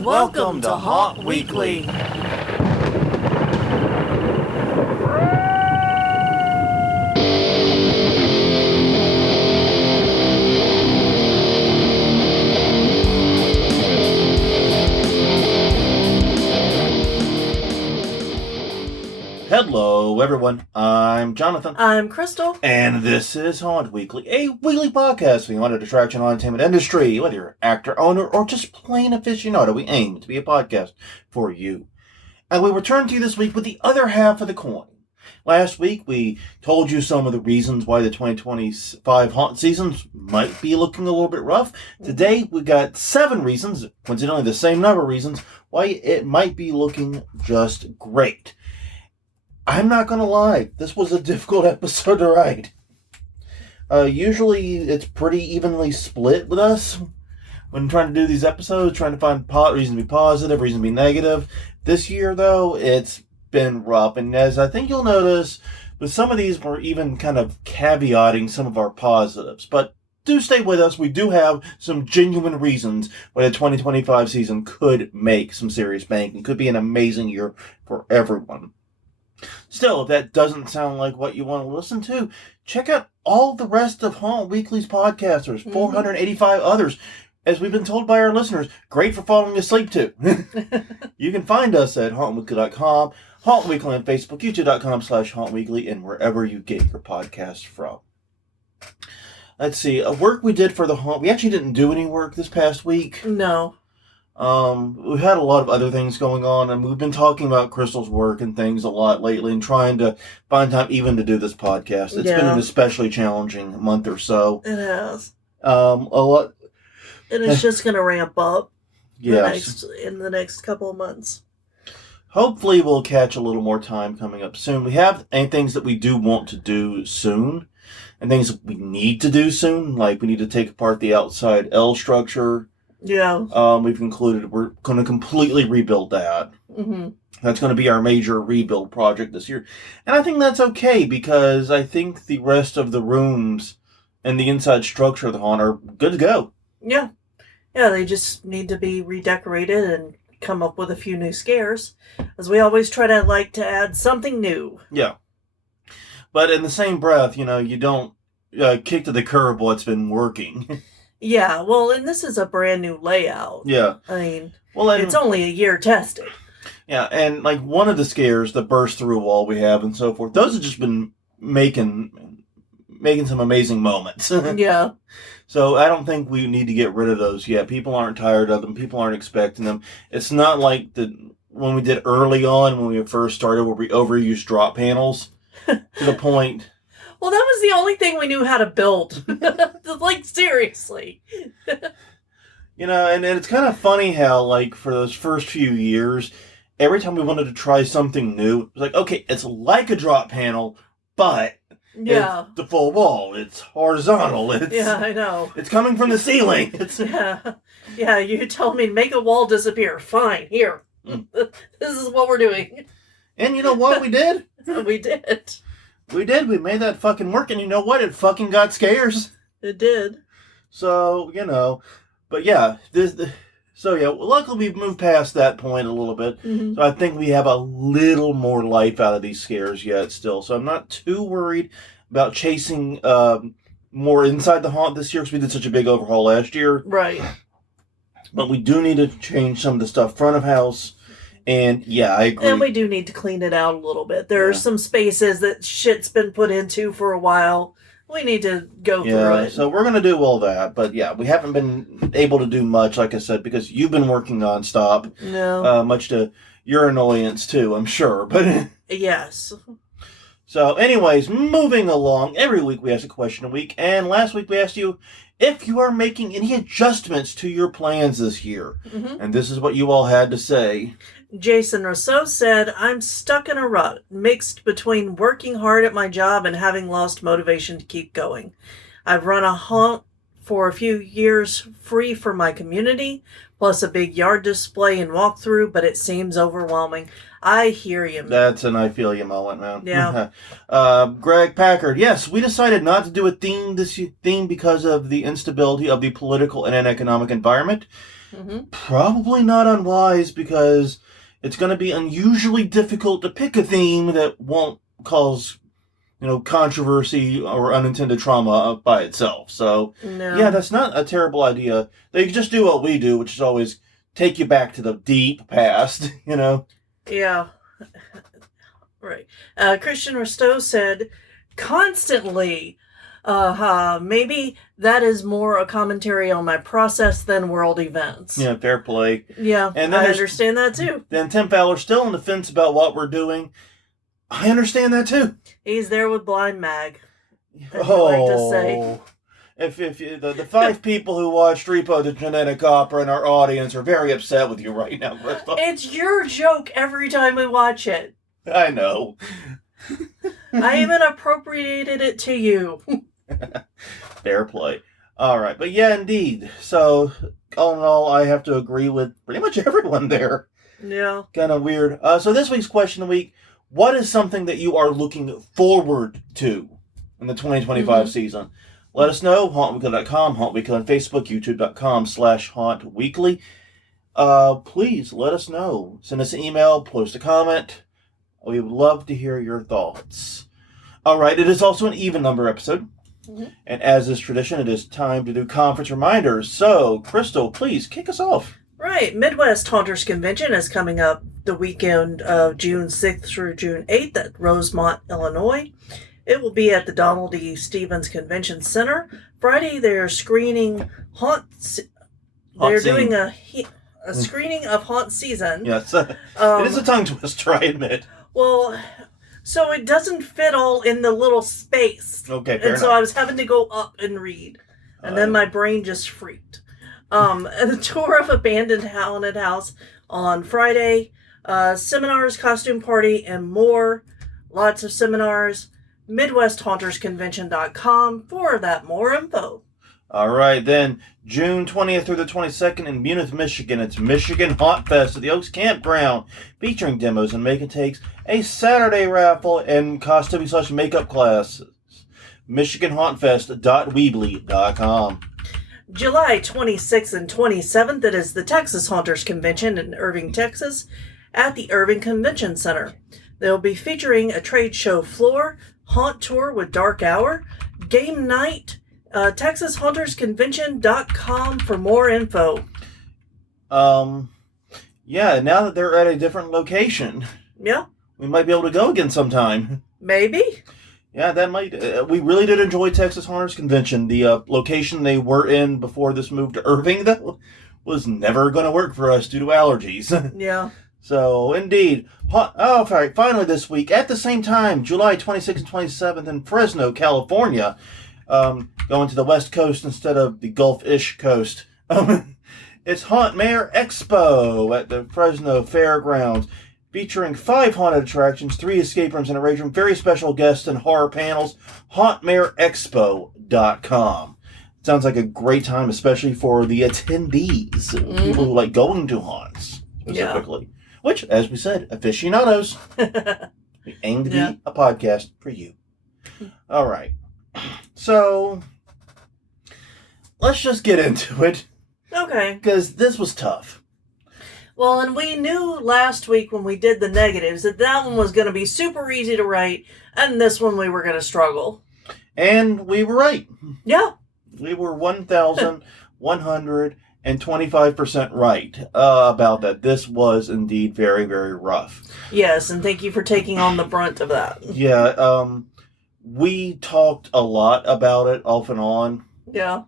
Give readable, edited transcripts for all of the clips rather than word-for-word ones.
Welcome to Haunt Weekly. Hello, everyone. I'm Jonathan. I'm Crystal. And this is Haunt Weekly, a weekly podcast for the haunted attraction and entertainment industry. Whether you're an actor, owner, or just plain aficionado, we aim to be a podcast for you. And we return to you this week with the other half of the coin. Last week, we told you some of the reasons why the 2025 haunt seasons might be looking a little bit rough. Today, we got 7 reasons, coincidentally the same number of reasons, why it might be looking just great. I'm not going to lie, this was a difficult episode to write. Usually it's pretty evenly split with us when trying to do these episodes, trying to find reason to be positive, reason to be negative. This year, though, it's been rough. And as I think you'll notice, with some of these, we're even kind of caveating some of our positives. But do stay with us. We do have some genuine reasons why the 2025 season could make some serious bank and could be an amazing year for everyone. Still, if that doesn't sound like what you want to listen to, check out all the rest of Haunt Weekly's podcasts. There's 485 others. As we've been told by our listeners, great for falling asleep to. You can find us at hauntweekly.com, Haunt Weekly on Facebook, youtube.com/hauntweekly, and wherever you get your podcasts from. Let's see, work we did for the haunt. We actually didn't do any work this past week. No. We've had a lot of other things going on, and we've been talking about Crystal's work and things a lot lately and trying to find time even to do this podcast. It's been an especially challenging month or so. It has. A lot. And it's just going to ramp up Yes. in the next couple of months. Hopefully we'll catch a little more time coming up soon. We have things that we do want to do soon and things that we need to do soon. Like we need to take apart the outside L structure. Yeah. We've concluded we're going to completely rebuild that. Mm-hmm. That's going to be our major rebuild project this year. And I think that's okay because I think the rest of the rooms and the inside structure of the haunt are good to go. Yeah. Yeah, they just need to be redecorated and come up with a few new scares. As we always try to add something new. Yeah. But in the same breath, you don't kick to the curb what's been working. Yeah, well, and this is a brand new layout. Yeah. I mean, well, it's only a year tested. Yeah, and like one of the scares, the burst through wall we have and so forth, those have just been making some amazing moments. Yeah. So I don't think we need to get rid of those yet. People aren't tired of them. People aren't expecting them. It's not like when we did early on, when we first started, where we overused drop panels to the point. Well, that was the only thing we knew how to build. Seriously. And it's kind of funny how, for those first few years, every time we wanted to try something new, it was like, okay, it's like a drop panel, but it's the full wall. It's horizontal. Yeah, I know. It's coming from the ceiling. Yeah, you told me to make a wall disappear. Fine, here. This is what we're doing. And you know what we did? We did. We did. We made that fucking work, and you know what? It fucking got scares. It did. So, but yeah, luckily we've moved past that point a little bit. Mm-hmm. So I think we have a little more life out of these scares yet still. So I'm not too worried about chasing more inside the haunt this year because we did such a big overhaul last year. Right. But we do need to change some of the stuff front of house. And yeah, I agree. And we do need to clean it out a little bit. There are some spaces that shit's been put into for a while. We need to go through it. So we're going to do all that. But yeah, we haven't been able to do much, like I said, because you've been working nonstop. No. Much to your annoyance, too, I'm sure. But yes. So anyways, moving along. Every week we ask a question a week. And last week we asked you if you are making any adjustments to your plans this year. Mm-hmm. And this is what you all had to say. Jason Rousseau said, I'm stuck in a rut, mixed between working hard at my job and having lost motivation to keep going. I've run a haunt for a few years free for my community, plus a big yard display and walkthrough, but it seems overwhelming. I hear you, man. That's an I feel you moment, man. Yeah. Greg Packard, yes, we decided not to do a theme because of the instability of the political and economic environment. Mm-hmm. Probably not unwise, because it's going to be unusually difficult to pick a theme that won't cause, controversy or unintended trauma by itself. So, yeah, No. that's not a terrible idea. They can just do what we do, which is always take you back to the deep past, Yeah. Right. Christian Risteau said, constantly. Maybe that is more a commentary on my process than world events. Yeah, fair play. Yeah, And then I understand that too. Then Tim Fowler's still on the fence about what we're doing. I understand that too. He's there with Blind Mag. As you like to say. If the 5 people who watched Repo the Genetic Opera in our audience are very upset with you right now, Crystal. It's your joke every time we watch it. I know. I even appropriated it to you. Fair play. Alright, but yeah, indeed. So, all in all, I have to agree with pretty much everyone there. Yeah. Kind of weird. So this week's question of the week, what is something that you are looking forward to in the 2025 season? Let us know, hauntweekly.com, hauntweekly on Facebook, youtube.com/hauntweekly. Please let us know. Send us an email, post a comment. We would love to hear your thoughts. Alright, it is also an even number episode. And as is tradition, it is time to do conference reminders. So, Crystal, please kick us off. Right. Midwest Haunters Convention is coming up the weekend of June 6th through June 8th at Rosemont, Illinois. It will be at the Donald E. Stevens Convention Center. Friday, they're screening doing a screening of Haunt Season. Yes, it is a tongue twister, I admit. Well, so it doesn't fit all in the little space. Okay, fair enough. So I was having to go up and read. And then my brain just freaked. And a tour of Abandoned Haunted House on Friday. Seminars, costume party, and more. Lots of seminars. MidwestHauntersConvention.com for that more info. All right, then June 20th through the 22nd in Munith, Michigan. It's Michigan Haunt Fest at the Oaks Campground, featuring demos and make and takes, a Saturday raffle, and costuming/makeup classes. MichiganHauntFest.weebly.com. July 26th and 27th, it is the Texas Haunters Convention in Irving, Texas, at the Irving Convention Center. They'll be featuring a trade show floor, haunt tour with dark hour, game night, TexasHauntersConvention.com for more info. Yeah, now that they're at a different location, Yeah, we might be able to go again sometime. maybe. Yeah, that might. We really did enjoy Texas Haunters Convention. The location they were in before this move to Irving, though, was never going to work for us due to allergies. Yeah. So, indeed. Finally this week, at the same time, July 26th and 27th in Fresno, California. Going to the West Coast instead of the Gulf-ish coast. It's Haunt Mare Expo at the Fresno Fairgrounds, featuring 5 haunted attractions, 3 escape rooms, and a rage room, very special guests and horror panels. HauntMareExpo.com. Sounds like a great time, especially for the attendees, people who like going to haunts specifically. Yeah. Which, as we said, aficionados. We aim to be a podcast for you. All right. So, let's just get into it. Okay. Because this was tough. Well, and we knew last week when we did the negatives that one was going to be super easy to write, and this one we were going to struggle. And we were right. Yeah. We were 1,125% right about that. This was indeed very, very rough. Yes, and thank you for taking on the brunt of that. Yeah, we talked a lot about it off and on. Yeah.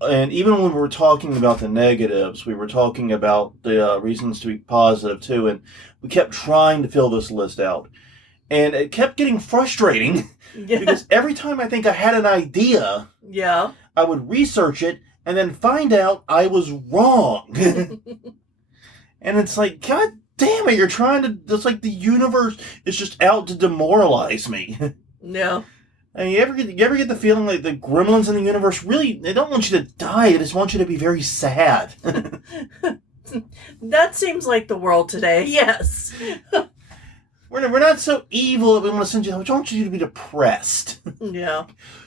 And even when we were talking about the negatives, we were talking about the reasons to be positive too. And we kept trying to fill this list out. And it kept getting frustrating because every time I think I had an idea, I would research it and then find out I was wrong. And it's like, God damn it, you're trying to, it's like the universe is just out to demoralize me. Yeah. And you ever get the feeling like the gremlins in the universe really, they don't want you to die, they just want you to be very sad. That seems like the world today, yes. We're not so evil that we want to send you, we want you to be depressed. Yeah.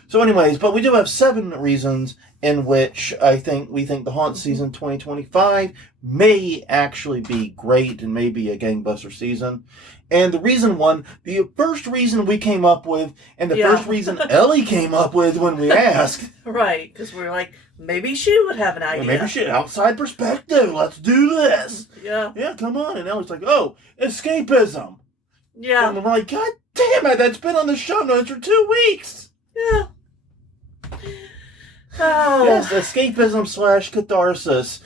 So, anyways, but we do have 7 reasons in which we think the haunt season 2025 may actually be great and may be a gangbuster season. And the first reason we came up with, and the first reason Ellie came up with when we asked. Right, because we're like, maybe she would have an idea. Maybe she, outside perspective, let's do this. Yeah. Yeah, come on. And Ellie's like, oh, escapism. Yeah. And we're like, God damn it, that's been on the show notes for 2 weeks. Yeah. Oh. Yes, escapism / catharsis.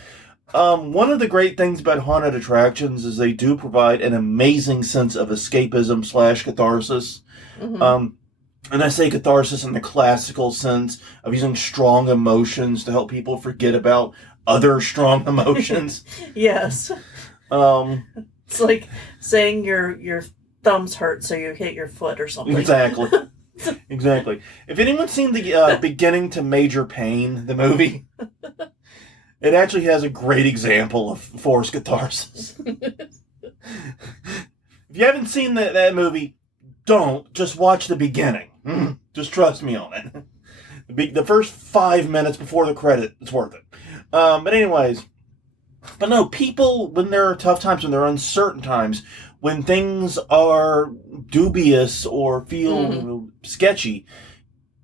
One of the great things about haunted attractions is they do provide an amazing sense of escapism / catharsis. Mm-hmm. And I say catharsis in the classical sense of using strong emotions to help people forget about other strong emotions. Yes. It's like saying your thumbs hurt so you hit your foot or something. Exactly. Exactly. If anyone's seen the Beginning to Major Pain, the movie, it actually has a great example of forced catharsis. If you haven't seen that movie, don't. Just watch the beginning. Just trust me on it. The first 5 minutes before the credit, it's worth it. But anyways, but no, people, when there are tough times, when there are uncertain times, when things are dubious or feel sketchy,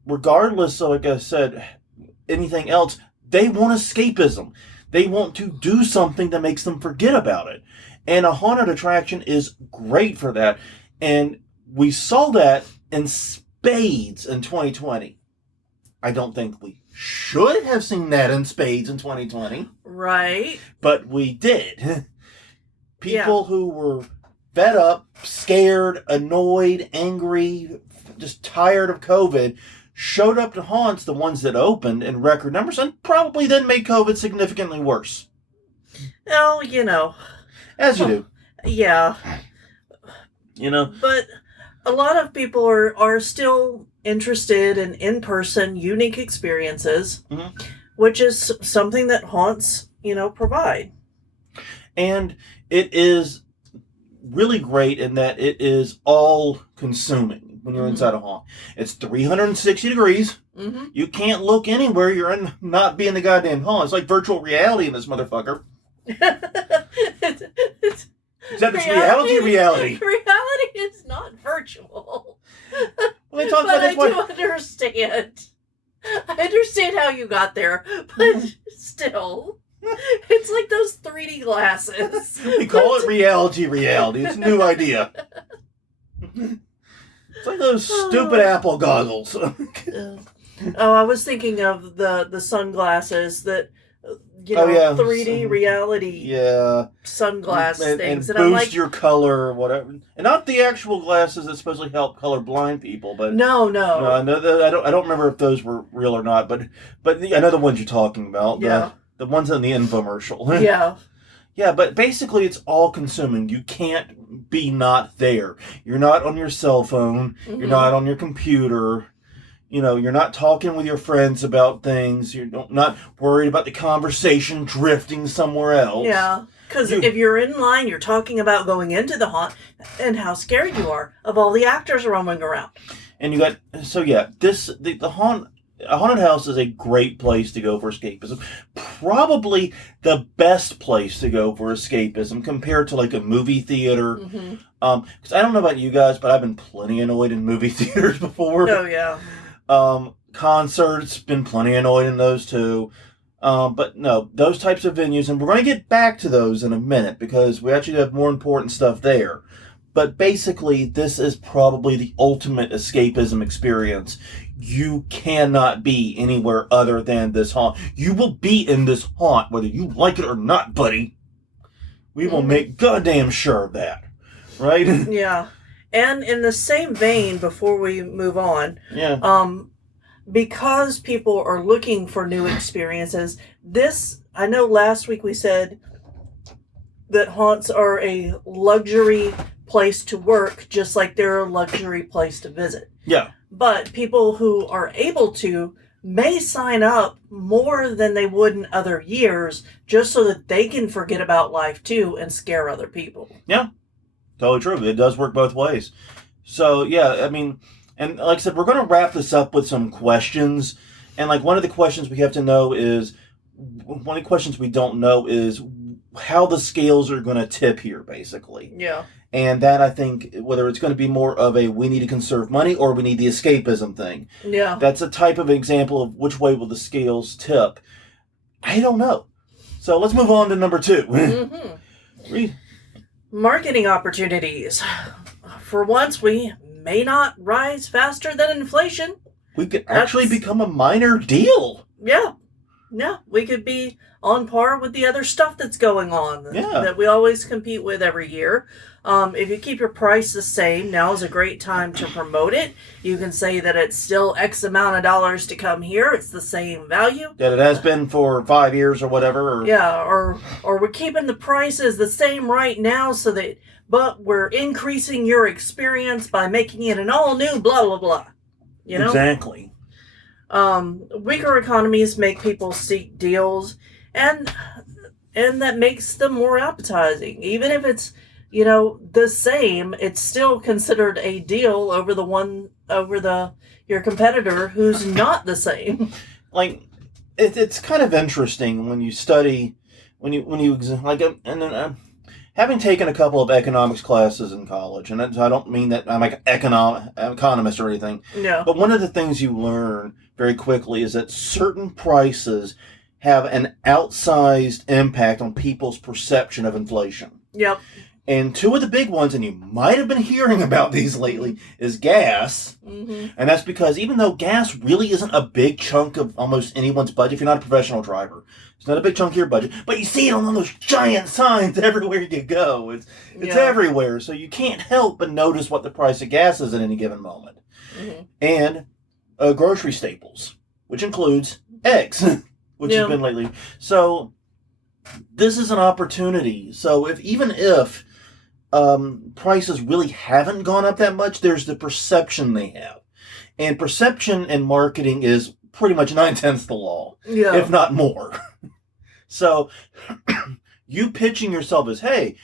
regardless of, like I said, anything else, they want escapism. They want to do something that makes them forget about it. And a haunted attraction is great for that. And we saw that in spades in 2020. I don't think we should have seen that in spades in 2020. Right. But we did. People who were fed up, scared, annoyed, angry, just tired of COVID, showed up to haunts, the ones that opened, in record numbers, and probably then made COVID significantly worse. Oh, you know. As you do. Yeah. You know. But a lot of people are still interested in in-person, unique experiences, which is something that haunts, provide. And it is really great in that it is all-consuming when you're inside a haunt. It's 360 degrees. You can't look anywhere you're not being the goddamn haunt. It's like virtual reality in this motherfucker. Except it's reality. Reality is not virtual. Well, they talk but about I do understand. I understand how you got there, but still. It's like those 3D glasses. We call it reality. It's a new idea. It's like those stupid Apple goggles. I was thinking of the sunglasses that, 3D reality sunglass things. And boost I'm like, your color or whatever. And not the actual glasses that supposedly help colorblind people. But No. I don't remember if those were real or not. But I know the ones you're talking about. Yeah. The ones in the infomercial. Yeah. Yeah, but basically it's all-consuming. You can't be not there. You're not on your cell phone. You're not on your computer. You're not talking with your friends about things. You're not worried about the conversation drifting somewhere else. Yeah, because if you're in line, you're talking about going into the haunt and how scared you are of all the actors roaming around. And you got, the haunt, a haunted house is a great place to go for escapism. Probably the best place to go for escapism compared to like a movie theater. Because I don't know about you guys, but I've been plenty annoyed in movie theaters before. Oh, yeah. Concerts, been plenty annoyed in those too. But no, those types of venues, and we're going to get back to those in a minute because we actually have more important stuff there. But basically, this is probably the ultimate escapism experience. You cannot be anywhere other than this haunt. You will be in this haunt, whether you like it or not, buddy. We will make goddamn sure of that. Right? Yeah. And in the same vein, before we move on, because people are looking for new experiences, I know last week we said that haunts are a luxury place to work, just like they're a luxury place to visit. Yeah. But people who are able to may sign up more than they would in other years, just so that they can forget about life too and scare other people. Yeah. Totally true. It does work both ways. So, yeah, I mean, And like I said, we're going to wrap this up with some questions. And like one of the questions we have to know is, one of the questions we don't know is how the scales are going to tip here, basically. Yeah. And that, I think, whether it's going to be more of a we need to conserve money or we need the escapism thing. Yeah. That's a type of example of which way will the scales tip. I don't know. So let's move on to number 2. Mm-hmm. Marketing opportunities. For once, we may not rise faster than inflation. We could actually become a minor deal. Yeah. Yeah. We could be on par with the other stuff that's going on that we always compete with every year. If you keep your price the same, now is a great time to promote it. You can say that it's still X amount of dollars to come here. It's the same value. That it has been for 5 years or whatever. Or we're keeping the prices the same right now but we're increasing your experience by making it an all new blah, blah, blah. You know? Exactly. Weaker economies make people seek deals, and that makes them more appetizing. Even if it's, the same, it's still considered a deal over your competitor who's not the same. Like, it's kind of interesting when you study, having taken a couple of economics classes in college, and I don't mean that I'm like an economist or anything. No. But one of the things you learn very quickly is that certain prices have an outsized impact on people's perception of inflation. Yep. And 2 of the big ones, and you might have been hearing about these lately, is gas. Mm-hmm. And that's because even though gas really isn't a big chunk of almost anyone's budget, if you're not a professional driver, it's not a big chunk of your budget, but you see it on those giant signs everywhere you go. It's everywhere, so you can't help but notice what the price of gas is at any given moment. Mm-hmm. And grocery staples, which includes eggs, which has been lately. So this is an opportunity. So even if prices really haven't gone up that much, there's the perception they have. And perception and marketing is pretty much 9/10 the law, if not more. So you pitching yourself as, hey,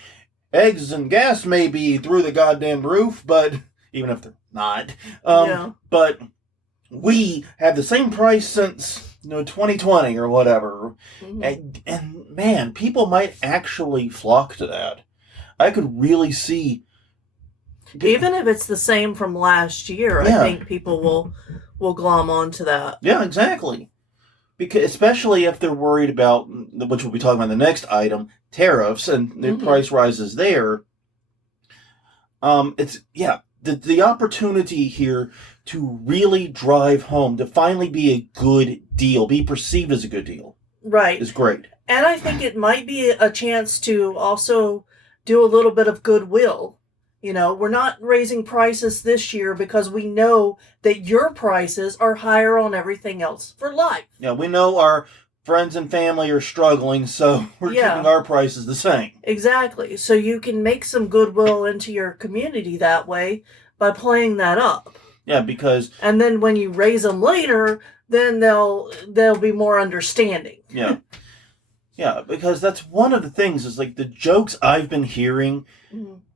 eggs and gas may be through the goddamn roof, but even if they're not, but we have the same price since 2020 or whatever. Mm-hmm. And man, people might actually flock to that. I could really see, even if it's the same from last year, I think people will glom onto that. Yeah, exactly. Because especially if they're worried about, which we'll be talking about in the next item, tariffs and the price rises there. The opportunity here to really drive home, to finally be a good deal, be perceived as a good deal, right, is great. And I think it might be a chance to also do a little bit of goodwill. We're not raising prices this year because we know that your prices are higher on everything else for life. Yeah, we know our friends and family are struggling, so we're keeping our prices the same. Exactly. So you can make some goodwill into your community that way by playing that up. Yeah, because... And then when you raise them later, then they'll be more understanding. Yeah. Yeah, because that's one of the things, is like the jokes I've been hearing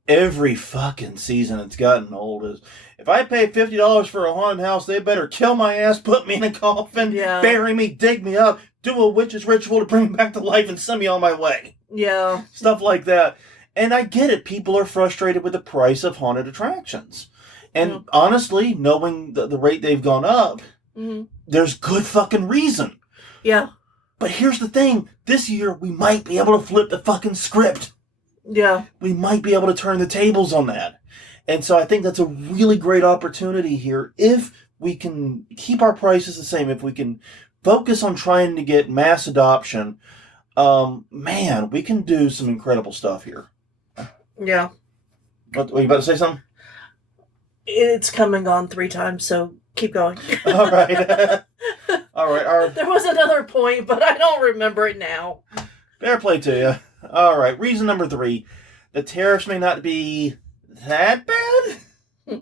every fucking season it's gotten old is, if I pay $50 for a haunted house, they better kill my ass, put me in a coffin, bury me, dig me up, do a witch's ritual to bring me back to life and send me on my way. Yeah. Stuff like that. And I get it. People are frustrated with the price of haunted attractions. And honestly, knowing the rate they've gone up, there's good fucking reason. Yeah. But here's the thing. This year, we might be able to flip the fucking script. Yeah. We might be able to turn the tables on that. And so I think that's a really great opportunity here. If we can keep our prices the same, if we can focus on trying to get mass adoption, man, we can do some incredible stuff here. Yeah. What, were you about to say something? It's come and gone 3 times, so keep going. All right. All right. There was another point, but I don't remember it now. Fair play to you. All right. Reason number 3. The tariffs may not be that bad.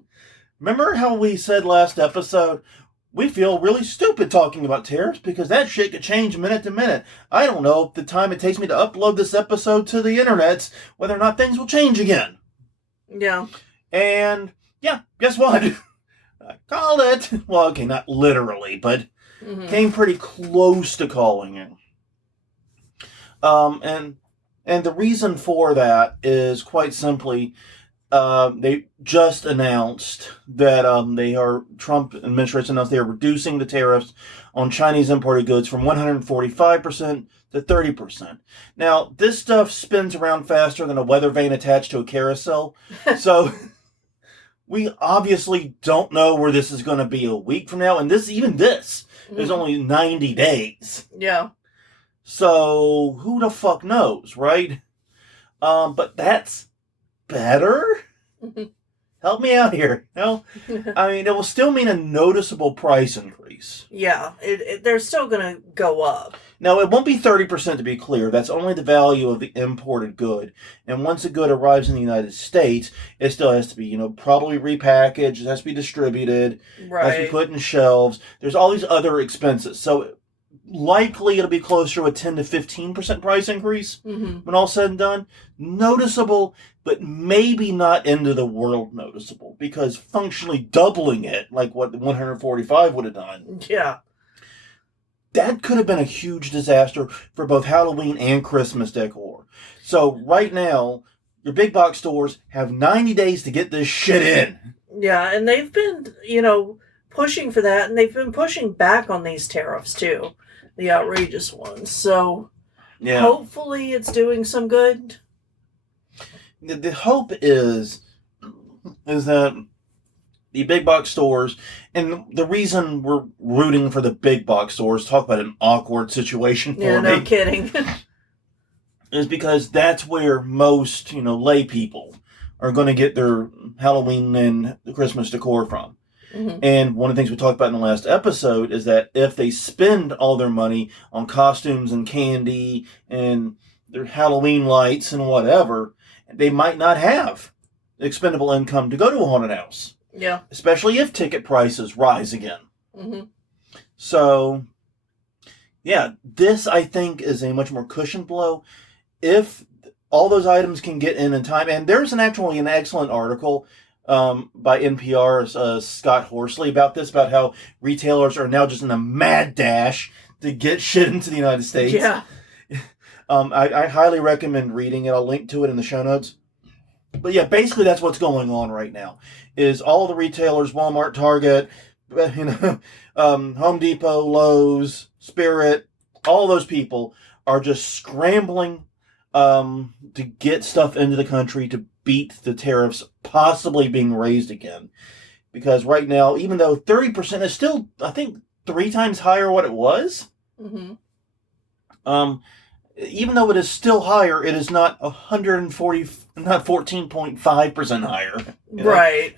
Remember how we said last episode, we feel really stupid talking about tariffs because that shit could change minute to minute. I don't know the time it takes me to upload this episode to the internet, whether or not things will change again. Yeah. And, yeah, guess what? I called it. Well, okay, not literally, but came pretty close to calling it. And the reason for that is quite simply, they just announced that Trump administration announced they are reducing the tariffs on Chinese imported goods from 145% to 30%. Now, this stuff spins around faster than a weather vane attached to a carousel, so we obviously don't know where this is going to be a week from now, and this is only 90 days. Yeah. So, who the fuck knows, right? But that's better? Help me out here. No? I mean, it will still mean a noticeable price increase. Yeah, they're still going to go up. Now, it won't be 30% to be clear. That's only the value of the imported good. And once a good arrives in the United States, it still has to be, probably repackaged. It has to be distributed. Right. It has to be put in shelves. There's all these other expenses. So, likely it'll be closer to a 10 to 15% price increase when all said and done. Noticeable, but maybe not end of the world noticeable, because functionally doubling it, like what 145 would have done. Yeah. That could have been a huge disaster for both Halloween and Christmas decor. So right now, your big box stores have 90 days to get this shit in. Yeah, and they've been, pushing for that, and they've been pushing back on these tariffs too, the outrageous ones. So hopefully it's doing some good. The hope is that the big box stores, and the reason we're rooting for the big box stores, talk about an awkward situation for me. Yeah, no kidding. is because that's where most, lay people are going to get their Halloween and Christmas decor from. And one of the things we talked about in the last episode is that if they spend all their money on costumes and candy and their Halloween lights and whatever, they might not have expendable income to go to a haunted house. Yeah. Especially if ticket prices rise again. So, yeah, this I think is a much more cushioned blow. If all those items can get in time, and there's actually an excellent article by NPR's Scott Horsley about this, about how retailers are now just in a mad dash to get shit into the United States. Yeah. I highly recommend reading it. I'll link to it in the show notes. But yeah, basically that's what's going on right now. Is all the retailers, Walmart, Target, Home Depot, Lowe's, Spirit, all those people are just scrambling to get stuff into the country to beat the tariffs possibly being raised again. Because right now, even though 30% is still, I think, 3 times higher what it was, even though it is still higher, it is not 14.5% higher. Right.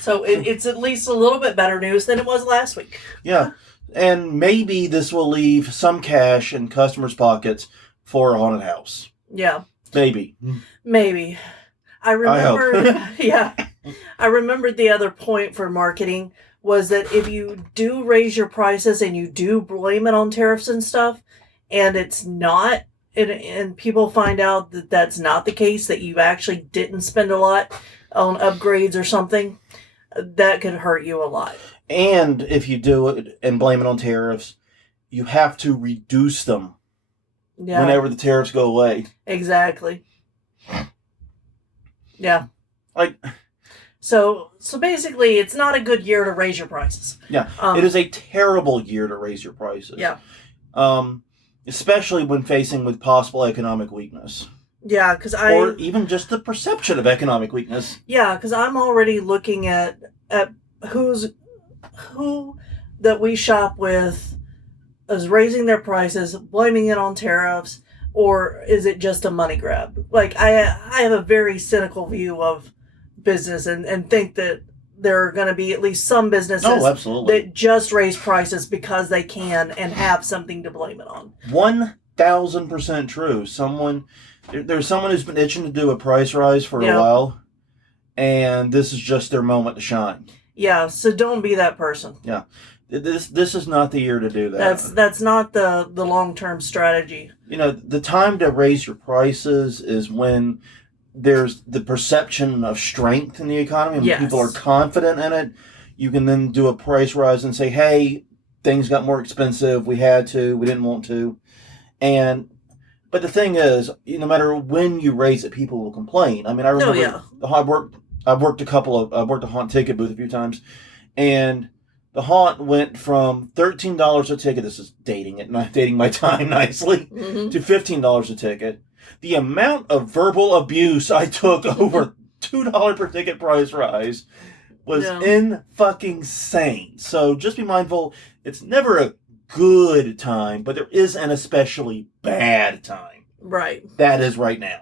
So it's at least a little bit better news than it was last week. Yeah. And maybe this will leave some cash in customers' pockets for a haunted house. Yeah. Maybe. I remember, I remembered the other point for marketing was that if you do raise your prices and you do blame it on tariffs and stuff, and it's not, and people find out that that's not the case, that you actually didn't spend a lot on upgrades or something, that could hurt you a lot. And if you do it and blame it on tariffs, you have to reduce them whenever the tariffs go away. Exactly. Yeah. So basically, it's not a good year to raise your prices. Yeah. It is a terrible year to raise your prices. Yeah. Especially when facing with possible economic weakness. Yeah, because or even just the perception of economic weakness. Yeah, because I'm already looking at who that we shop with is raising their prices, blaming it on tariffs, or is it just a money grab? Like, I have a very cynical view of business and think that there are going to be at least some businesses that just raise prices because they can and have something to blame it on. 1,000% true. There's someone who's been itching to do a price rise for a while, and this is just their moment to shine. Yeah, so don't be that person. Yeah. This is not the year to do that. That's not the long-term strategy. The time to raise your prices is when there's the perception of strength in the economy and people are confident in it. You can then do a price rise and say, hey, things got more expensive. We had to. We didn't want to. But the thing is, no matter when you raise it, people will complain. I mean, I remember I've worked a haunt ticket booth a few times, and the haunt went from $13 a ticket. This is dating my time nicely, to $15 a ticket. The amount of verbal abuse I took over $2 per ticket price rise was in fucking sane. So just be mindful. It's never a good time, but there is an especially bad time. Right. That is right now.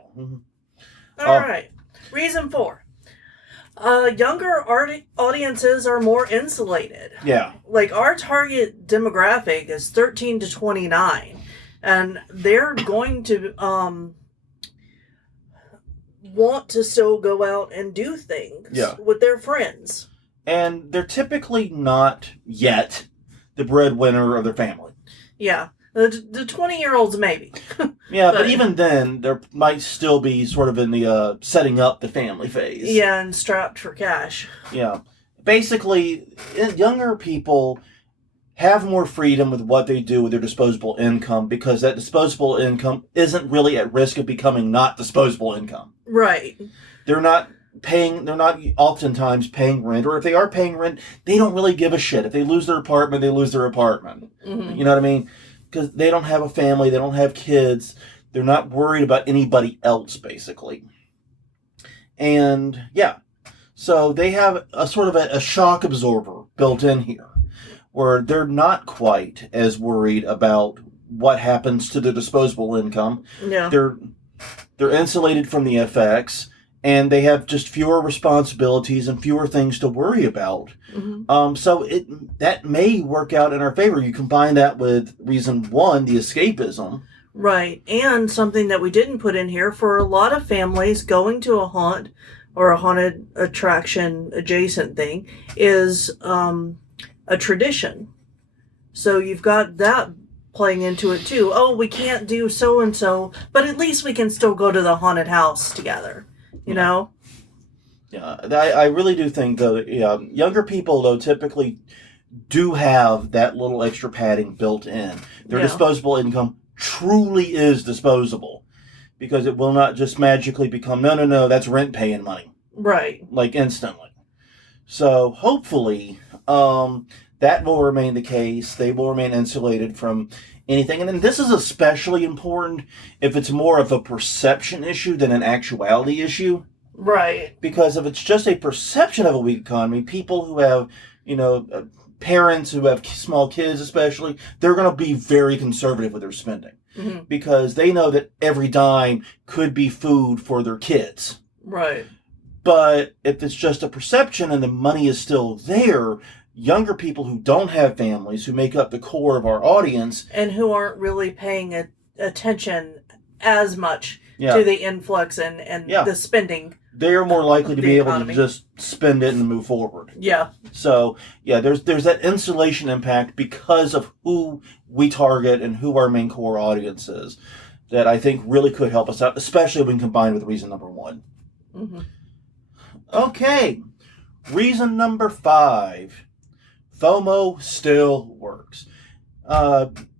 All right. Reason 4. Younger audiences are more insulated. Yeah. Like, our target demographic is 13 to 29, and they're going to want to still go out and do things with their friends. And they're typically not yet the breadwinner of their family. Yeah. The 20-year-olds, maybe. Yeah, but even then, there might still be sort of in the setting up the family phase. Yeah, and strapped for cash. Yeah. Basically, younger people have more freedom with what they do with their disposable income, because that disposable income isn't really at risk of becoming not disposable income. Right. They're not oftentimes paying rent, or if they are paying rent, they don't really give a shit. If they lose their apartment, they lose their apartment. Mm-hmm. You know what I mean? Because they don't have a family, they don't have kids, they're not worried about anybody else, basically. And, so they have a sort of a shock absorber built in here, where they're not quite as worried about what happens to their disposable income. Yeah. They're insulated from the effects, and they have just fewer responsibilities and fewer things to worry about. Mm-hmm. So that may work out in our favor. You combine that with reason 1, the escapism. Right. And something that we didn't put in here, for a lot of families, going to a haunt or a haunted attraction adjacent thing is a tradition. So you've got that playing into it too. Oh, we can't do so-and-so, but at least we can still go to the haunted house together. You know? Yeah, I really do think, though, younger people, though, typically do have that little extra padding built in. Their disposable income truly is disposable, because it will not just magically become, no, that's rent paying money. Right. Like, instantly. So, hopefully, that will remain the case. They will remain insulated from anything. And then this is especially important if it's more of a perception issue than an actuality issue. Right. Because if it's just a perception of a weak economy, people who have, parents who have small kids especially, they're going to be very conservative with their spending. Mm-hmm. Because they know that every dime could be food for their kids. Right. But if it's just a perception and the money is still there, younger people who don't have families, who make up the core of our audience, and who aren't really paying attention as much to the influx and the spending, they're more likely to be able to just spend it and move forward. Yeah. So, there's that insulation impact because of who we target and who our main core audience is, that I think really could help us out, especially when combined with reason number 1. Mm-hmm. Okay. Reason number 5. FOMO still works.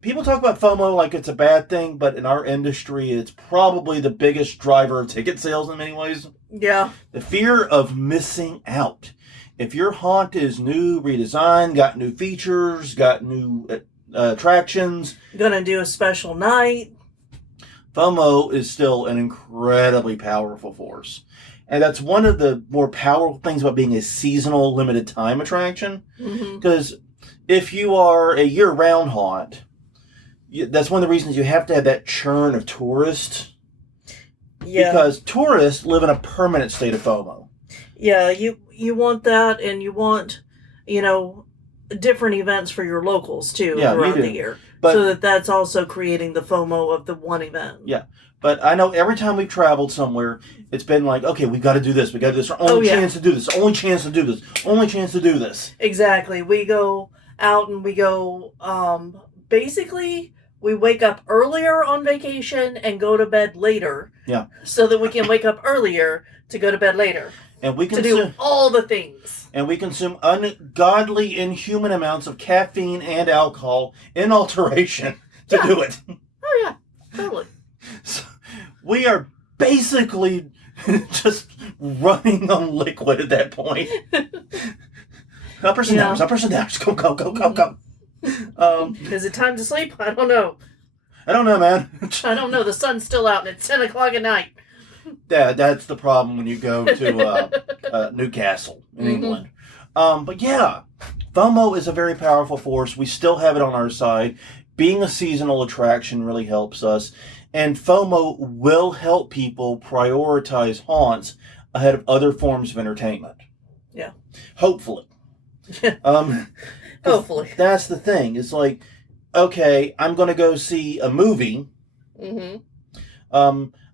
People talk about FOMO like it's a bad thing, but in our industry, it's probably the biggest driver of ticket sales in many ways. Yeah. The fear of missing out. If your haunt is new, redesigned, got new features, got new attractions, gonna do a special night, FOMO is still an incredibly powerful force. And that's one of the more powerful things about being a seasonal, limited time attraction. Because if you are a year-round haunt, that's one of the reasons you have to have that churn of tourists. Yeah. Because tourists live in a permanent state of FOMO. Yeah, you want that, and you want, different events for your locals, too, throughout the year. But, so that's also creating the FOMO of the one event. Yeah. But I know every time we've traveled somewhere, it's been like, okay, we've got to do this. We got to do this. Our only chance to do this. Only chance to do this. Only chance to do this. Exactly. We go out and we go, basically, we wake up earlier on vacation and go to bed later. Yeah. So that we can wake up earlier to go to bed later. And we to do all the things. And we consume ungodly, inhuman amounts of caffeine and alcohol in alteration to do it. Oh, yeah. Totally. So we are basically just running on liquid at that point. Uppers and downs, uppers and downs. Go, go, go, go, go. Is it time to sleep? I don't know. I don't know, man. I don't know. The sun's still out and it's 10 o'clock at night. Yeah, that's the problem when you go to Newcastle in England. But yeah, FOMO is a very powerful force. We still have it on our side. Being a seasonal attraction really helps us. And FOMO will help people prioritize haunts ahead of other forms of entertainment. Yeah. Hopefully. Hopefully. That's the thing. It's like, okay, I'm going to go see a movie.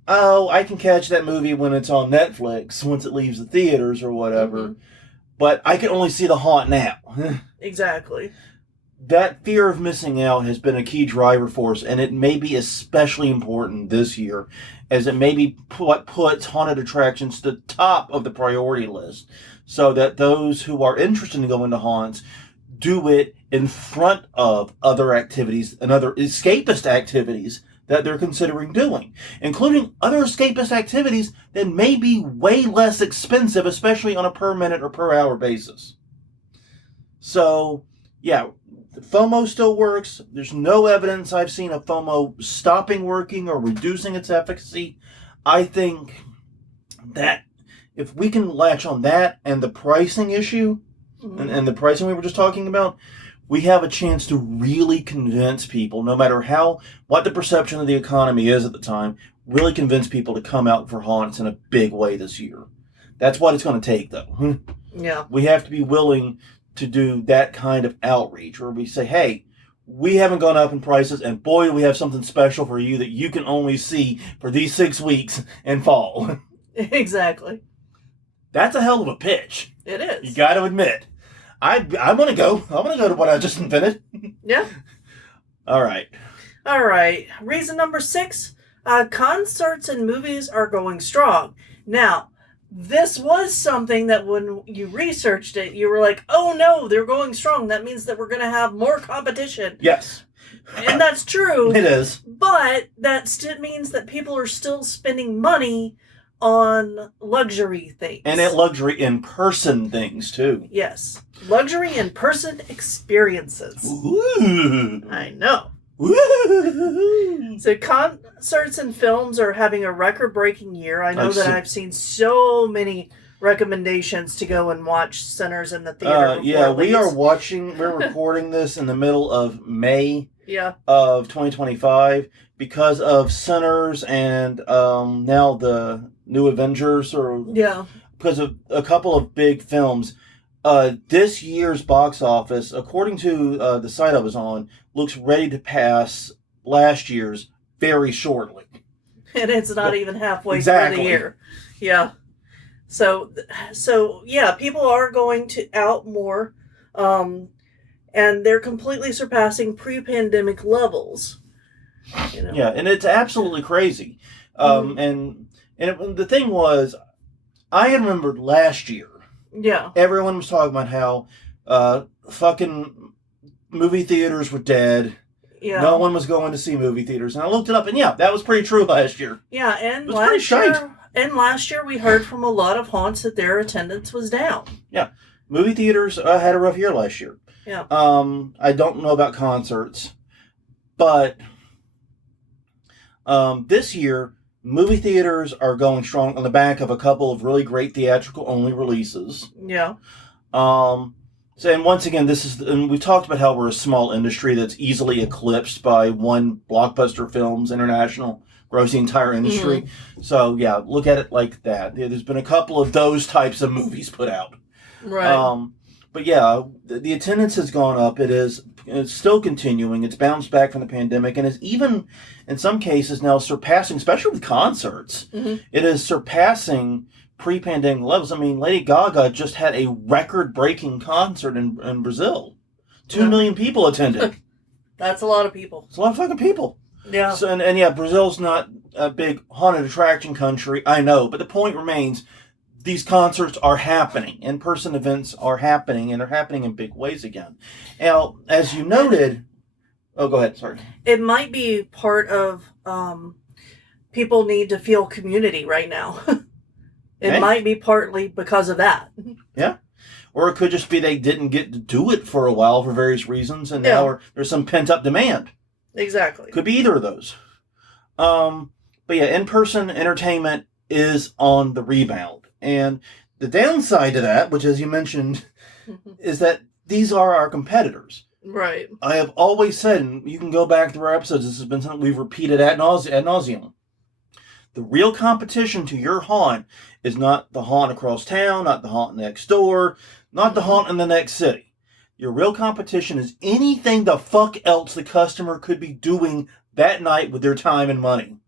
I can catch that movie when it's on Netflix, once it leaves the theaters or whatever. But I can only see the haunt now. Exactly. That fear of missing out has been a key driver for us, and it may be especially important this year, as it may be what puts haunted attractions to the top of the priority list, so that those who are interested in going to haunts do it in front of other activities and other escapist activities that they're considering doing, including other escapist activities that may be way less expensive, especially on a per minute or per hour basis. So, yeah, FOMO still works. There's no evidence I've seen of FOMO stopping working or reducing its efficacy. I think that if we can latch on that and the pricing issue, and the pricing we were just talking about, we have a chance to really convince people, no matter what the perception of the economy is at the time, really convince people to come out for haunts in a big way this year. That's what it's going to take, though. Yeah. We have to be willing to do that kind of outreach, where we say, hey, we haven't gone up in prices, and boy, do we have something special for you that you can only see for these 6 weeks in fall. Exactly. That's a hell of a pitch. It is. You got to admit. I want to go. I want to go to what I just invented. Yeah. All right. Reason number 6, concerts and movies are going strong. Now, this was something that when you researched it, you were like, oh no, they're going strong. That means that we're going to have more competition. Yes. And that's true. It is. But that still means that people are still spending money on luxury things. And at luxury in-person things, too. Yes. Luxury in-person experiences. Ooh. I know. Ooh. So concerts and films are having a record-breaking year. I know I've seen so many recommendations to go and watch Sinners in the theater. Yeah, we're recording this in the middle of May of 2025 because of Sinners and now the New Avengers, because of a couple of big films. This year's box office, according to the site I was on, looks ready to pass last year's very shortly. And it's not even halfway through the year. Yeah. So yeah, people are going out more, and they're completely surpassing pre-pandemic levels. You know? Yeah, and it's absolutely crazy. And the thing was, I had remembered last year. Yeah. Everyone was talking about how fucking movie theaters were dead. Yeah. No one was going to see movie theaters. And I looked it up, and yeah, that was pretty true last year. Yeah, and last year we heard from a lot of haunts that their attendance was down. Yeah. Movie theaters had a rough year last year. Yeah. I don't know about concerts, but this year, movie theaters are going strong on the back of a couple of really great theatrical-only releases. Yeah. And once again, and we've talked about how we're a small industry that's easily eclipsed by one Blockbuster Films International grows the entire industry. Mm-hmm. So, yeah, look at it like that. There's been a couple of those types of movies put out. Right. But yeah, the attendance has gone up. It's still continuing. It's bounced back from the pandemic and is even, in some cases, now surpassing, especially with concerts, it is surpassing pre-pandemic levels. I mean, Lady Gaga just had a record-breaking concert in Brazil. 2 million people attended. That's a lot of people. It's a lot of fucking people. Yeah. So, and yeah, Brazil's not a big haunted attraction country, I know, but the point remains, these concerts are happening. In-person events are happening, and they're happening in big ways again. Now, as you noted... Oh, go ahead. Sorry. It might be part of people need to feel community right now. It might be partly because of that. Yeah. Or it could just be they didn't get to do it for a while for various reasons, and now there's some pent-up demand. Exactly. Could be either of those. But yeah, in-person entertainment is on the rebound. And the downside to that, which as you mentioned, is that these are our competitors. Right. I have always said, and you can go back through our episodes, this has been something we've repeated ad nauseum. The real competition to your haunt is not the haunt across town, not the haunt next door, not the haunt in the next city. Your real competition is anything the fuck else the customer could be doing that night with their time and money.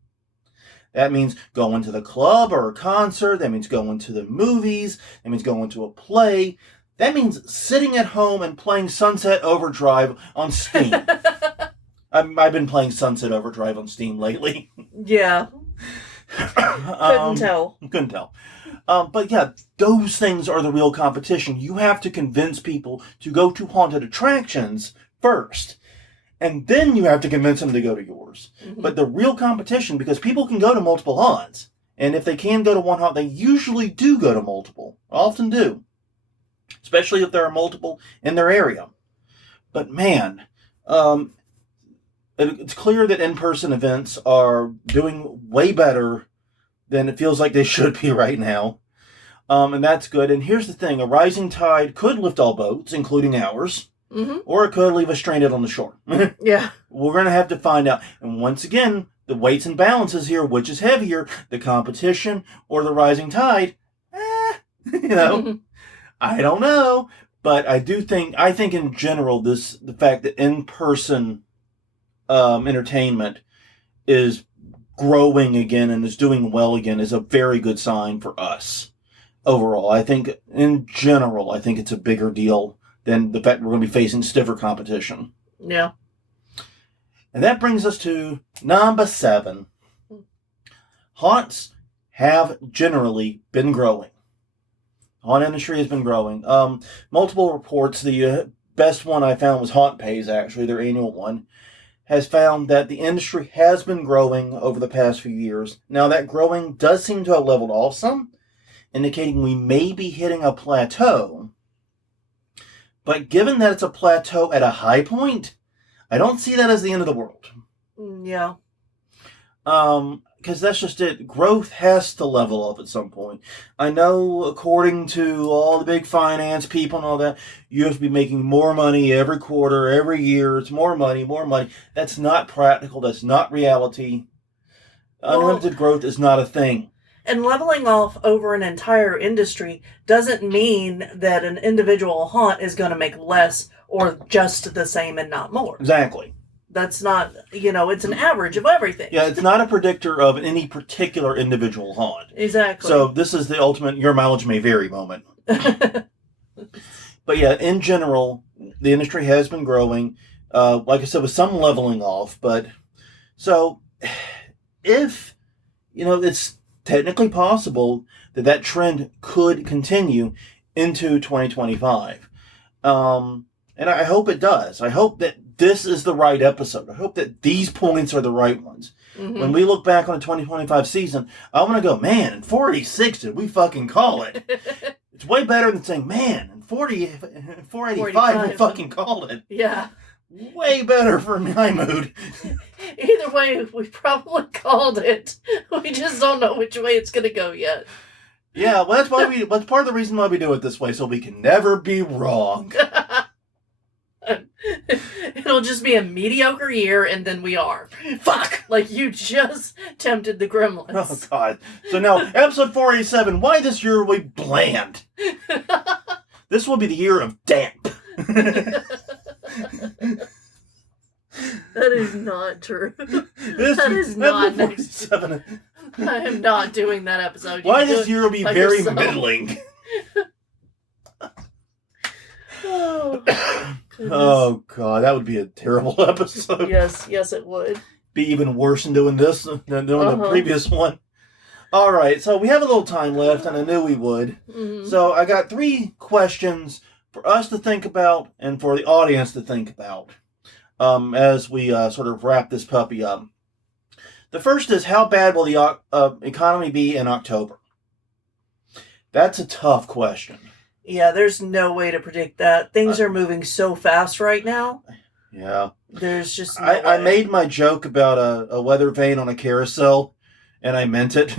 That means going to the club or a concert. That means going to the movies. That means going to a play. That means sitting at home and playing Sunset Overdrive on Steam. I've been playing Sunset Overdrive on Steam lately. Yeah. Couldn't tell. But yeah, those things are the real competition. You have to convince people to go to haunted attractions first. And then you have to convince them to go to yours. Mm-hmm. But the real competition, because people can go to multiple haunts. And if they can go to one haunt, they usually do go to multiple. Often do. Especially if there are multiple in their area. But man, it's clear that in-person events are doing way better than it feels like they should be right now. And that's good. And here's the thing. A rising tide could lift all boats, including ours. Mm-hmm. Or it could leave us stranded on the shore. Yeah. We're going to have to find out. And once again, the weights and balances here, which is heavier, the competition or the rising tide? I don't know. But I think in general, the fact that in-person entertainment is growing again and is doing well again is a very good sign for us overall. I think in general, it's a bigger deal than the fact we're going to be facing stiffer competition. Yeah. And that brings us to number 7. Haunts have generally been growing. Haunt industry has been growing. Multiple reports, the best one I found was Haunt Pays, actually, their annual one, has found that the industry has been growing over the past few years. Now, that growing does seem to have leveled off some, indicating we may be hitting a plateau. But given that it's a plateau at a high point, I don't see that as the end of the world. Yeah. Because that's just it. Growth has to level off at some point. I know, according to all the big finance people and all that, you have to be making more money every quarter, every year. It's more money, more money. That's not practical. That's not reality. Unlimited growth is not a thing. And leveling off over an entire industry doesn't mean that an individual haunt is going to make less or just the same and not more. Exactly. That's not, it's an average of everything. Yeah, it's not a predictor of any particular individual haunt. Exactly. So this is the ultimate your mileage may vary moment. But yeah, in general, the industry has been growing. Like I said, with some leveling off. But so if, it's technically possible that trend could continue into 2025. And I hope it does. I hope that this is the right episode. I hope that these points are the right ones. Mm-hmm. When we look back on the 2025 season, I want to go, man, in 486 did we fucking call it? It's way better than saying, man, in 485 we fucking called it. Yeah. Way better for my mood. Either way, we probably called it. We just don't know which way it's going to go yet. Yeah, well, that's part of the reason why we do it this way, so we can never be wrong. It'll just be a mediocre year, and then we are. Fuck! Like you just tempted the gremlins. Oh, God. So now, episode 487, why this year will be bland? This will be the year of damp. That is not true. That is not next. I am not doing that episode. Why this year will be very middling. Oh, God, that would be a terrible episode. Yes, it would. Be even worse than doing this than doing the previous one. All right, so we have a little time left, and I knew we would. Mm-hmm. So I got 3 questions for us to think about and for the audience to think about as we sort of wrap this puppy up. The first is, how bad will the economy be in October? That's a tough question. Yeah, there's no way to predict that. Things are moving so fast right now. Yeah. There's just no I way. made my joke about a weather vane on a carousel, and I meant it.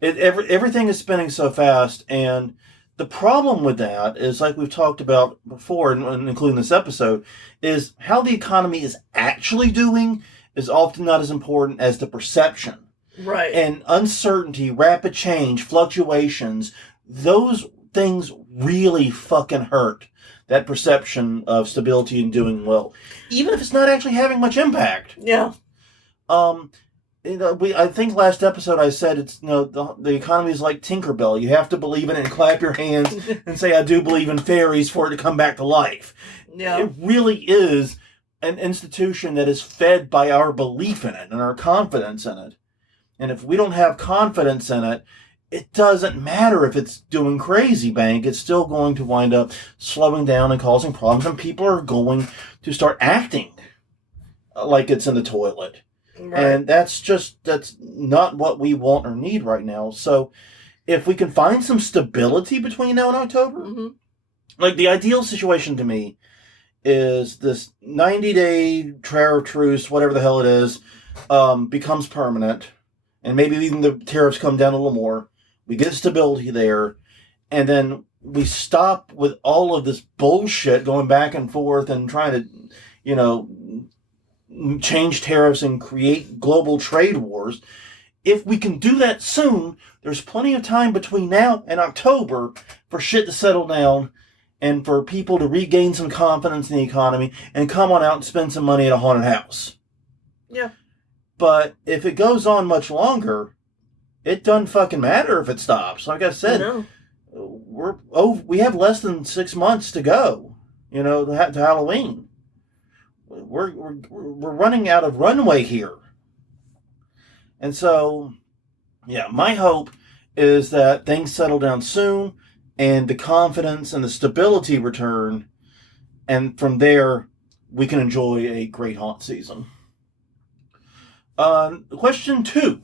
Everything is spinning so fast, and the problem with that is, like we've talked about before, and including this episode, is how the economy is actually doing is often not as important as the perception. Right. And uncertainty, rapid change, fluctuations, those things really fucking hurt that perception of stability and doing well, even if it's not actually having much impact. Yeah. I think last episode I said it's the economy is like Tinkerbell. You have to believe in it and clap your hands and say, "I do believe in fairies," for it to come back to life. Yeah. It really is an institution that is fed by our belief in it and our confidence in it. And if we don't have confidence in it, it doesn't matter if it's doing crazy bank. It's still going to wind up slowing down and causing problems, and people are going to start acting like it's in the toilet. Right. And that's not what we want or need right now. So if we can find some stability between now and October, mm-hmm. like the ideal situation to me is this 90-day tariff truce, whatever the hell it is, becomes permanent. And maybe even the tariffs come down a little more. We get stability there. And then we stop with all of this bullshit going back and forth and trying to, change tariffs and create global trade wars. If we can do that soon, there's plenty of time between now and October for shit to settle down and for people to regain some confidence in the economy and come on out and spend some money at a haunted house. Yeah. But if it goes on much longer, it doesn't fucking matter if it stops. Like I said, we have less than 6 months to go, to Halloween. We're running out of runway here. And so, yeah, my hope is that things settle down soon and the confidence and the stability return. And from there, we can enjoy a great haunt season. Question 2.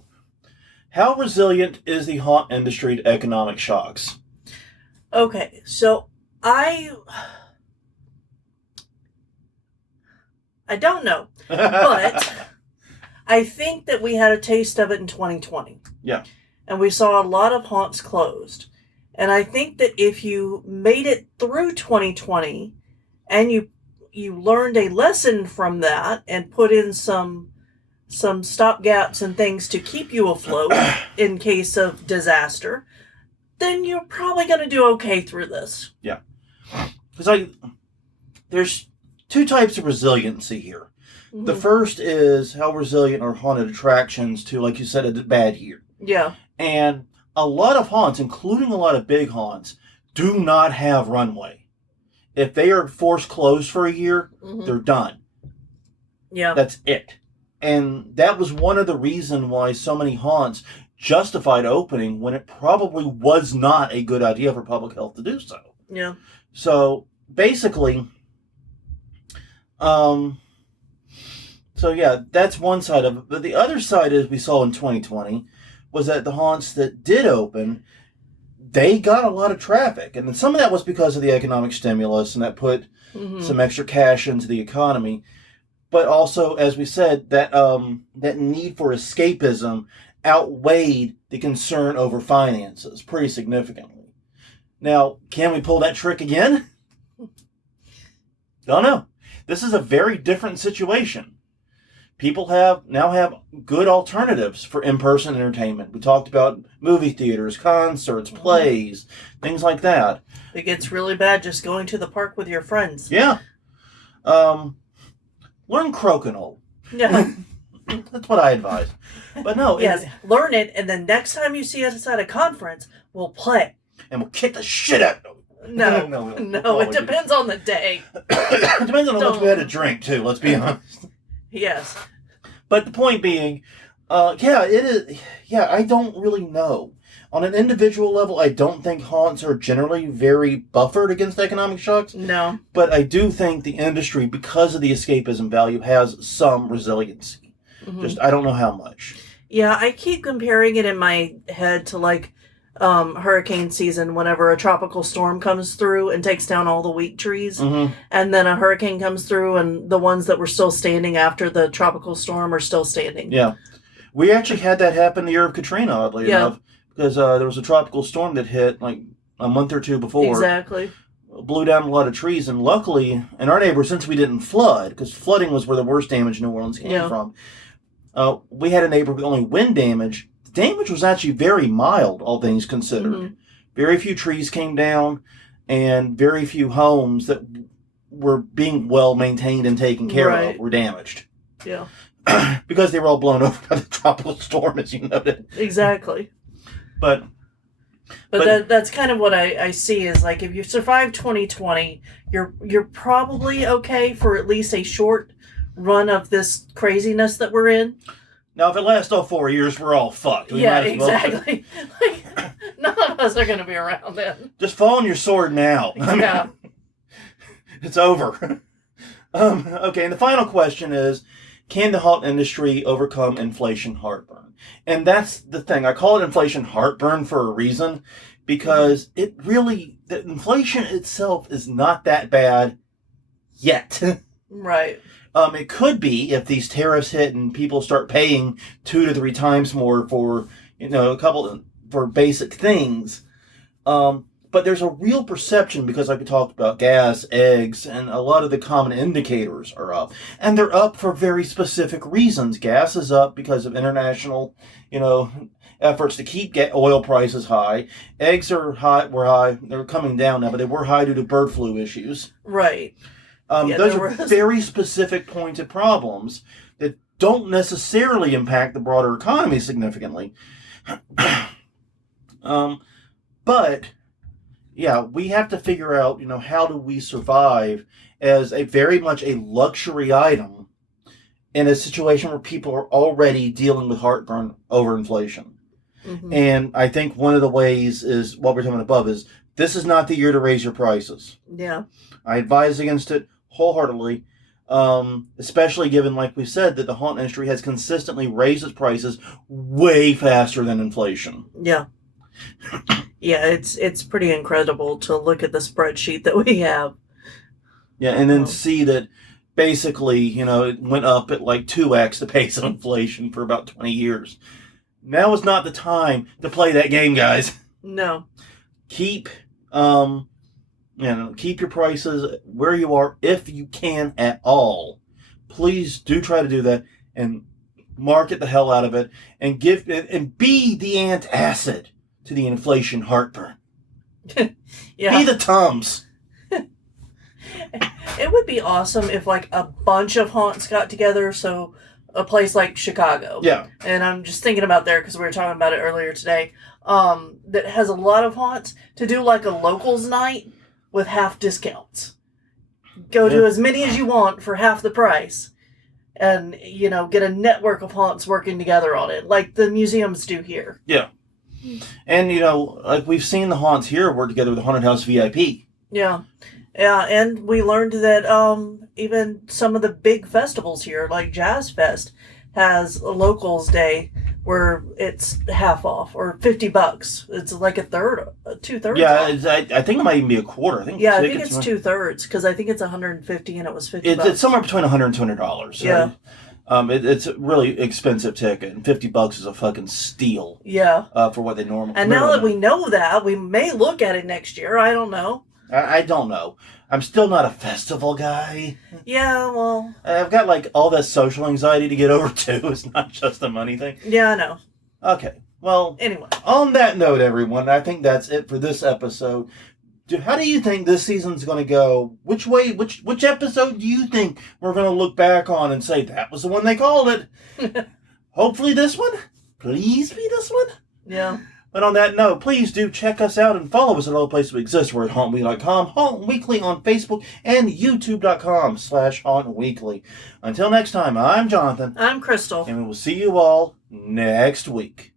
How resilient is the haunt industry to economic shocks? Okay, so I don't know, but I think that we had a taste of it in 2020. Yeah. And we saw a lot of haunts closed. And I think that if you made it through 2020 and you learned a lesson from that and put in some stopgaps and things to keep you afloat in case of disaster, then you're probably going to do okay through this. Yeah. Because there's 2 types of resiliency here. Mm-hmm. The first is how resilient are haunted attractions to, like you said, a bad year. Yeah. And a lot of haunts, including a lot of big haunts, do not have runway. If they are forced closed for a year, mm-hmm. they're done. Yeah. That's it. And that was one of the reasons why so many haunts justified opening when it probably was not a good idea for public health to do so. Yeah. So basically, that's one side of it. But the other side, as we saw in 2020, was that the haunts that did open, they got a lot of traffic. And some of that was because of the economic stimulus, and that put mm-hmm. some extra cash into the economy. But also, as we said, that need for escapism outweighed the concern over finances pretty significantly. Now, can we pull that trick again? Don't know. This is a very different situation. People now have good alternatives for in-person entertainment. We talked about movie theaters, concerts, plays, things like that. It gets really bad just going to the park with your friends. Yeah. Learn crokinole. Yeah. That's what I advise. But no. Yes, learn it, and then next time you see us at a conference, we'll play. And we'll kick the shit out of them. No, it depends on the day. It depends on how much we had to drink, too, let's be honest. Yes. But the point being, Yeah, it is. Yeah, I don't really know. On an individual level, I don't think haunts are generally very buffered against economic shocks. No. But I do think the industry, because of the escapism value, has some resiliency. Mm-hmm. Just, I don't know how much. Yeah, I keep comparing it in my head to like hurricane season whenever a tropical storm comes through and takes down all the weak trees. Mm-hmm. And then a hurricane comes through and the ones that were still standing after the tropical storm are still standing. Yeah. We actually had that happen the year of Katrina, oddly enough, because there was a tropical storm that hit like a month or two before. Exactly. Blew down a lot of trees, and luckily, in our neighborhood, since we didn't flood, because flooding was where the worst damage in New Orleans came from, we had a neighbor with only wind damage. The damage was actually very mild, all things considered. Mm-hmm. Very few trees came down, and very few homes that were being well maintained and taken care of were damaged. Yeah. Because they were all blown over by the tropical storm, as you noted. Exactly. But that's kind of what I see is like if you survive 2020, you're probably okay for at least a short run of this craziness that we're in. Now, if it lasts all 4 years, we're all fucked. Exactly. Like, none of us are going to be around then. Just fall on your sword now. Yeah. It's over. Okay, and the final question is, can the haunt industry overcome inflation heartburn? And that's the thing. I call it inflation heartburn for a reason, because the inflation itself is not that bad yet. Right. It could be if these tariffs hit and people start paying 2 to 3 times more for, for basic things. But there's a real perception because, like we talked about, gas, eggs, and a lot of the common indicators are up. And they're up for very specific reasons. Gas is up because of international, efforts to keep oil prices high. Eggs were high. They're coming down now, but they were high due to bird flu issues. Right. Those are very specific pointed problems that don't necessarily impact the broader economy significantly. But... yeah, we have to figure out, how do we survive as a very much a luxury item in a situation where people are already dealing with heartburn over inflation. Mm-hmm. And I think one of the ways is what we're talking above is this is not the year to raise your prices. Yeah. I advise against it wholeheartedly, especially given, like we said, that the haunt industry has consistently raised its prices way faster than inflation. Yeah. Yeah, it's pretty incredible to look at the spreadsheet that we have. Yeah, and then see that basically, it went up at like 2x the pace of inflation for about 20 years. Now is not the time to play that game, guys. No. Keep your prices where you are if you can at all. Please do try to do that and market the hell out of it and be the antacid to the inflation heartburn. Yeah. Be the Tums. It would be awesome if like a bunch of haunts got together, so a place like Chicago. Yeah. And I'm just thinking about there because we were talking about it earlier today. That has a lot of haunts to do like a locals night with half discounts. Go to as many as you want for half the price. And, get a network of haunts working together on it, like the museums do here. Yeah. And, like we've seen the haunts here work together with the Haunted House VIP. Yeah. Yeah, and we learned that even some of the big festivals here, like Jazz Fest, has a locals day where it's half off, or $50. It's like a third, 2/3 Yeah, I think it might even be a quarter. I think it's 2/3, because I think it's $150 and it was $50. It's somewhere between $100 and $200. So. Yeah. It's a really expensive ticket, and $50 is a fucking steal. Yeah. For what they normally. And now that we know that, we may look at it next year. I don't know. I don't know. I'm still not a festival guy. Yeah, well. I've got like all that social anxiety to get over too. It's not just a money thing. Yeah, I know. Okay. Well. Anyway. On that note, everyone, I think that's it for this episode. How do you think this season's going to go? Which episode do you think we're going to look back on and say, that was the one they called it? Hopefully this one? Please be this one? Yeah. But on that note, please do check us out and follow us at all the places we exist. We're at HauntWeekly.com, Haunt Weekly on Facebook, and YouTube.com/HauntWeekly. Until next time, I'm Jonathan. I'm Crystal. And we will see you all next week.